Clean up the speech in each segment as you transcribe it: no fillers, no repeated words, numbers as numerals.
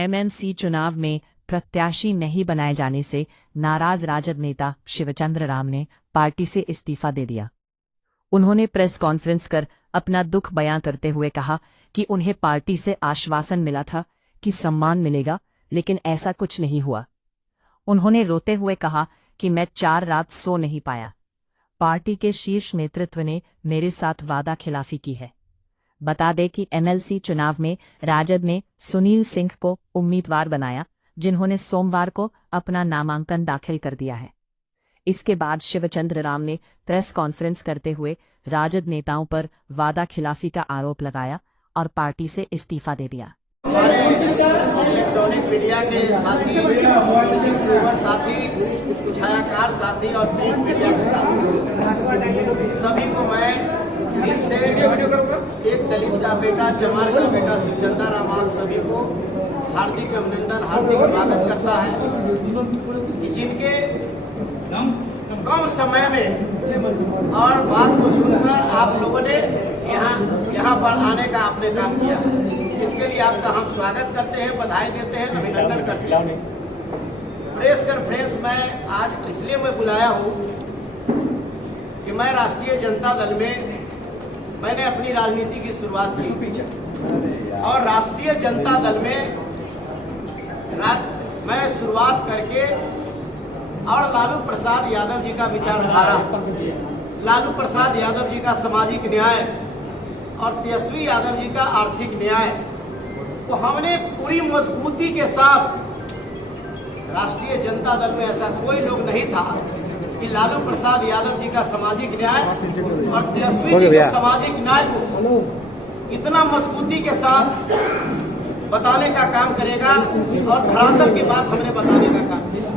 MMC चुनाव में प्रत्याशी नहीं बनाए जाने से नाराज राजद नेता शिवचंद्र राम ने पार्टी से इस्तीफा दे दिया। उन्होंने प्रेस कॉन्फ्रेंस कर अपना दुख बयां करते हुए कहा कि उन्हें पार्टी से आश्वासन मिला था कि सम्मान मिलेगा, लेकिन ऐसा कुछ नहीं हुआ। उन्होंने रोते हुए कहा कि मैं 4 रात सो नहीं पाया। पार्टी के शीर्ष नेतृत्व ने मेरे साथ वादा खिलाफी की है। बता दें कि एमएलसी चुनाव में राजद ने सुनील सिंह को उम्मीदवार बनाया, जिन्होंने सोमवार को अपना नामांकन दाखिल कर दिया है। इसके बाद शिवचंद्र राम ने प्रेस कॉन्फ्रेंस करते हुए राजद नेताओं पर वादा खिलाफी का आरोप लगाया और पार्टी से इस्तीफा दे दिया। हमारे इलेक्ट्रॉनिक मीडिया के साथी, यूट्यूबर साथी, छायाकार साथी और प्रिंट मीडिया के साथी सभी को मैं दिल से एक दलित का बेटा, चमार का बेटा शिवचंद्र राम आप सभी को हार्दिक अभिनंदन, हार्दिक स्वागत करता है कि जिनके कम समय में और बात को सुनकर आप लोगों ने यहाँ पर आने का आपने काम किया है। इसके लिए आपका हम स्वागत करते हैं, बधाई देते हैं, अभिनंदन करते हैं। प्रेस कॉन्फ्रेंस में आज इसलिए मैं बुलाया हूँ कि मैं राष्ट्रीय जनता दल में मैंने अपनी राजनीति की शुरुआत की और राष्ट्रीय जनता दल में मैं शुरुआत करके और लालू प्रसाद यादव जी का विचारधारा, लालू प्रसाद यादव जी का सामाजिक न्याय और तेजस्वी यादव जी का आर्थिक न्याय तो हमने पूरी मजबूती के साथ, राष्ट्रीय जनता दल में ऐसा कोई लोग नहीं था कि लालू प्रसाद यादव जी का सामाजिक न्याय और तेजस्वी जी के सामाजिक न्याय को इतना मजबूती के साथ बताने का काम करेगा और धरातल की बात हमने बताने का काम किया।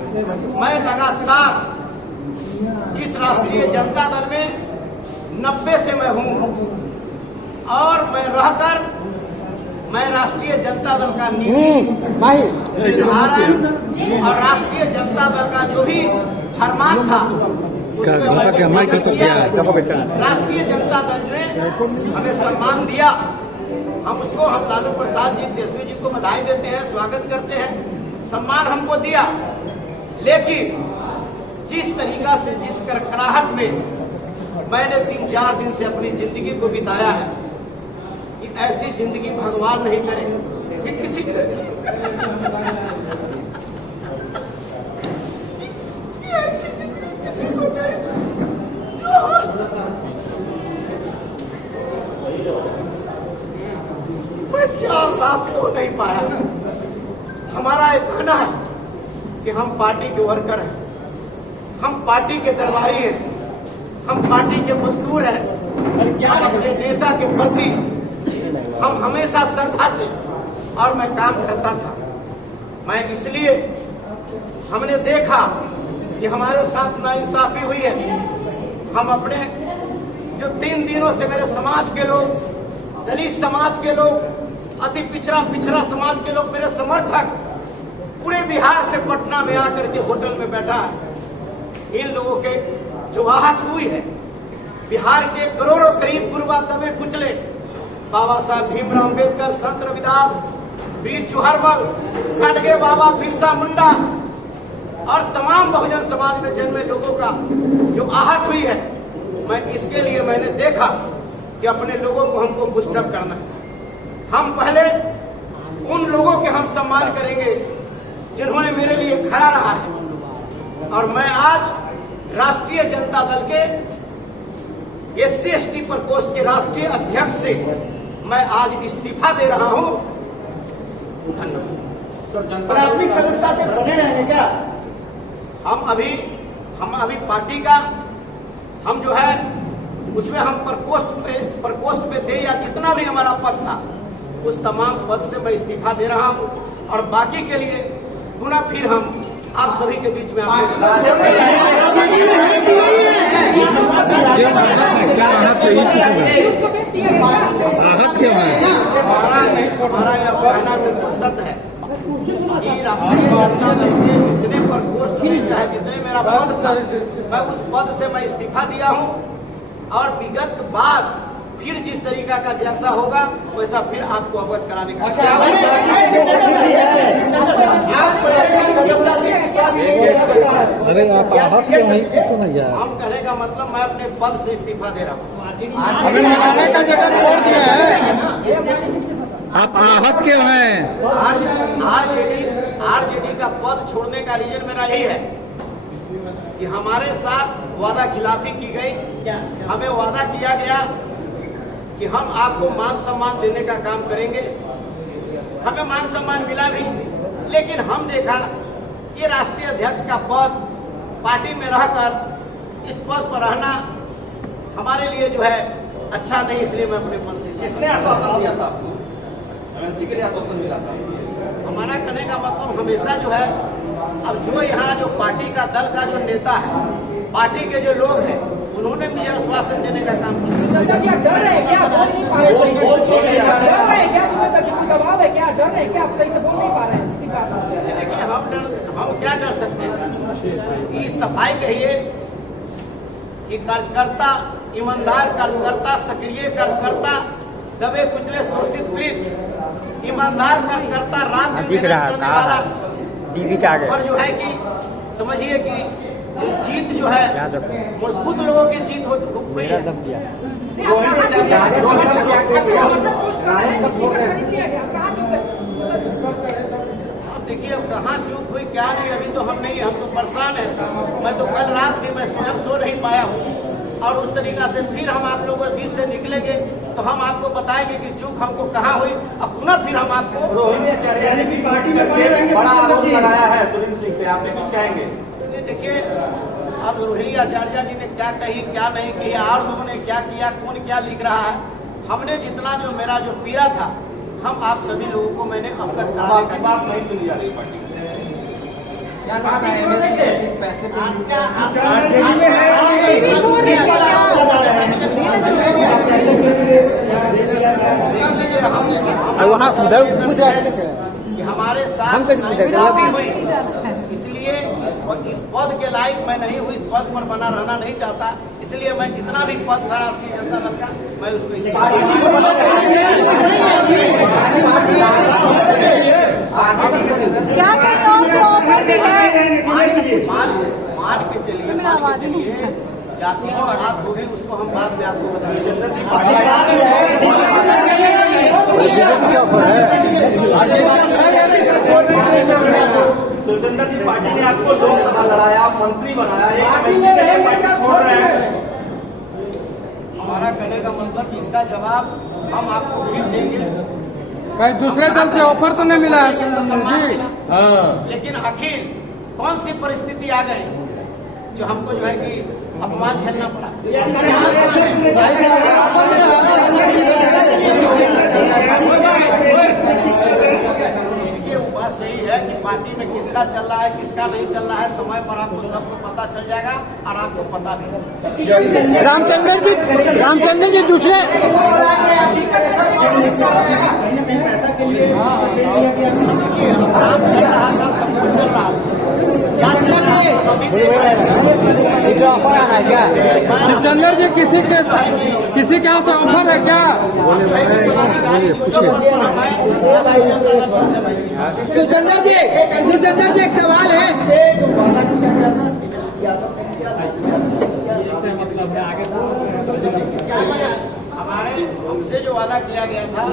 मैं लगातार इस राष्ट्रीय जनता दल में 90 से मैं हूं और मैं रहकर मैं राष्ट्रीय जनता दल का नीति निर्धारण और राष्ट्रीय जनता दल का जो भी फरमान था उसमें राष्ट्रीय जनता दल ने हमें सम्मान दिया। हम उसको, हम लालू प्रसाद जी, तेजस्वी जी को बधाई देते हैं, स्वागत करते हैं, सम्मान हमको दिया। लेकिन जिस तरीका से, जिस करकराहट में मैंने 3-4 दिन से अपनी जिंदगी को बिताया है कि ऐसी जिंदगी भगवान नहीं करे कि किसी मैं 4 रात सो नहीं पाया। हमारा एक कहना है कि हम पार्टी के वर्कर हैं, हम पार्टी के दरबारी हैं, हम पार्टी के मजदूर हैं। हम अपने नेता के प्रति हम हमेशा श्रद्धा से और मैं काम करता था। मैं इसलिए हमने देखा कि हमारे साथ नाइंसाफी हुई है। हम अपने जो 3 दिनों से मेरे समाज के लोग, दलित समाज के लोग, अति पिछड़ा समाज के लोग, मेरे समर्थक पूरे बिहार से पटना में आकर के होटल में बैठा है। इन लोगों के जो आहत हुई है, बिहार के करोड़ों करीब गुरबा दबे कुचले बाबा साहब भीमराव अम्बेडकर, संत रविदास, वीर जवाहरलाल, खड़गे बाबा, बिरसा मुंडा और तमाम बहुजन समाज में जन्मे लोगों का जो आहत हुई है, मैं इसके लिए मैंने देखा कि अपने लोगों को हमको बूस्टअप करना है। हम पहले उन लोगों के हम सम्मान करेंगे जिन्होंने मेरे लिए खड़ा रहा है। और मैं आज राष्ट्रीय जनता दल के SC/ST प्रकोष्ठ के राष्ट्रीय अध्यक्ष से मैं आज इस्तीफा दे रहा हूं। धन्यवाद। प्राथमिक सदस्यता से बने रहेंगे क्या? हम अभी पार्टी का हम जो है उसमें हम प्रकोष्ठ पे थे, या जितना भी हमारा पद था उस तमाम पद से मैं इस्तीफा दे रहा हूं और बाकी के लिए पुनः फिर हम आप सभी के बीच में हमारा यह कहना बिल्कुल सत्य है कि राष्ट्रीय जनता दल के जितने प्रकोष्ठ में, चाहे जितने मेरा पद था, मैं उस पद से मैं इस्तीफा दिया हूं और विगत बाद फिर जिस तरीका का जैसा होगा वैसा फिर आपको अवगत कराने का अरे आप आहत क्यों हैं इसको नहीं यार। हम कहने का मतलब मैं अपने पद से इस्तीफा दे रहा हूँ। अभी मनाने का जगह छोड़ दिया है। आप आहत क्यों हैं? आरजेडी का पद छोड़ने का रीजन मेरा यही है कि हमारे साथ वादा खिलाफी की गई। हमें वादा किया गया कि हम आपको मान सम्मान देने का काम करेंगे। हमें मान सम्मान मिला भी, लेकिन हम देखा ये राष्ट्रीय अध्यक्ष का पद पार्टी में रहकर इस पद पर रहना हमारे लिए जो है अच्छा नहीं, इसलिए मैं अपने पद से किसने आश्वासन दिया था आपको? एमएलसी के लिए आश्वासन मिला था? हमारा कहने का मतलब हमेशा जो है, अब जो यहाँ जो पार्टी का दल का जो नेता है, पार्टी के जो लोग हैं, उन्होंने मुझे आश्वासन देने का काम किया। डर रहे हैं क्या? बोल नहीं पा रहे हैं? डर रहे हैं क्या? सुचेता जी कोई दबाव है क्या? डर रहे हैं क्या? आप सही से बोल नहीं पा रहे हैं? देखिए हम क्या डर सकते हैं? इस सफाई कहिए कि कार्यकर्ता, ईमानदार कार्यकर्ता, सक्रिय कार्यकर्ता, दबे कुचले शोषित पीड़ित, ईमानदार कार्यकर्ता, रात दिन मेहनत करने वाला, और जो है कि समझिए कि जीत जो है मजबूत लोगों की जीत हुई है। अब देखिए अब कहाँ चूक हुई क्या नहीं, अभी तो हम नहीं, हम तो परेशान हैं। मैं तो कल रात भी मैं स्वयं सो नहीं पाया हूँ, और उस तरीका से फिर हम आप लोगों के बीच से निकलेंगे तो हम आपको बताएंगे कि चूक हमको कहाँ हुई। अब पुनः फिर हम आपको रोहिणी आचार्य की पार्टी में बड़ा आरोप लगाया है सुनील सिंह पे, आपने कुछ कहेंगे? देखिए अब रोहिणी आचार्य जी ने क्या कही, क्या नहीं कही, और लोगों ने क्या किया, कौन क्या लिख रहा है, हमने जितना जो मेरा जो पीड़ा था, हम आप सभी लोगों को मैंने अवगत कराने का बात नहीं सुनी जा रही पार्टी में। पैसे वहाँ उधर कि हमारे साथ नाइंसाफी हुई, इसलिए इस पद के लायक मैं नहीं हूँ, इस पद पर बना रहना नहीं चाहता, इसलिए मैं जितना भी पद था राष्ट्रीय जनता दल का, मैं उसको क्या कर रहे हो? जो ऑफर दी है मान के चलिए जाति जो बात होगी उसको हम बाद में आपको बताएंगे। सुचंदा जी पार्टी ने आपको लोकसभा लड़ाया, मंत्री बनाया, छोड़ रहे हैं। हमारा कहने का मतलब इसका जवाब हम आपको फिर देंगे। कहीं दूसरे दल से ऑफर तो नहीं मिला है जी? लेकिन आखिर कौन सी परिस्थिति आ गई जो हमको जो है कि अपमान झेलना पड़ा। देखिए वो बात सही है कि पार्टी में किसका चल रहा है, किसका नहीं चल रहा है, समय पर आपको सबको पता चल जाएगा, और आपको पता भी। रामचंद्र जी दूसरे काम चल रहा था, सब कुछ चल रहा था, क्या चल रहा है अभी देख रहे हैं। सुचंदर जी किसी के यहाँ से ऑफर है क्या? सुचंदर जी एक सवाल है। हमसे जो वादा किया गया था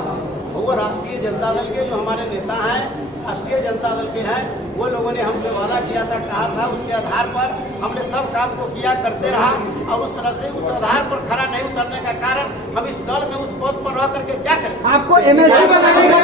वो राष्ट्रीय जनता दल के जो हमारे नेता हैं, राष्ट्रीय जनता दल के हैं, वो लोगों ने हमसे वादा किया था, कहा था, उसके आधार पर हमने सब काम को किया, करते रहा, और उस तरह से उस आधार पर खरा नहीं उतरने का कारण हम इस दल में उस पद पर रह करके क्या करें। आपको एमएलसी बनाने का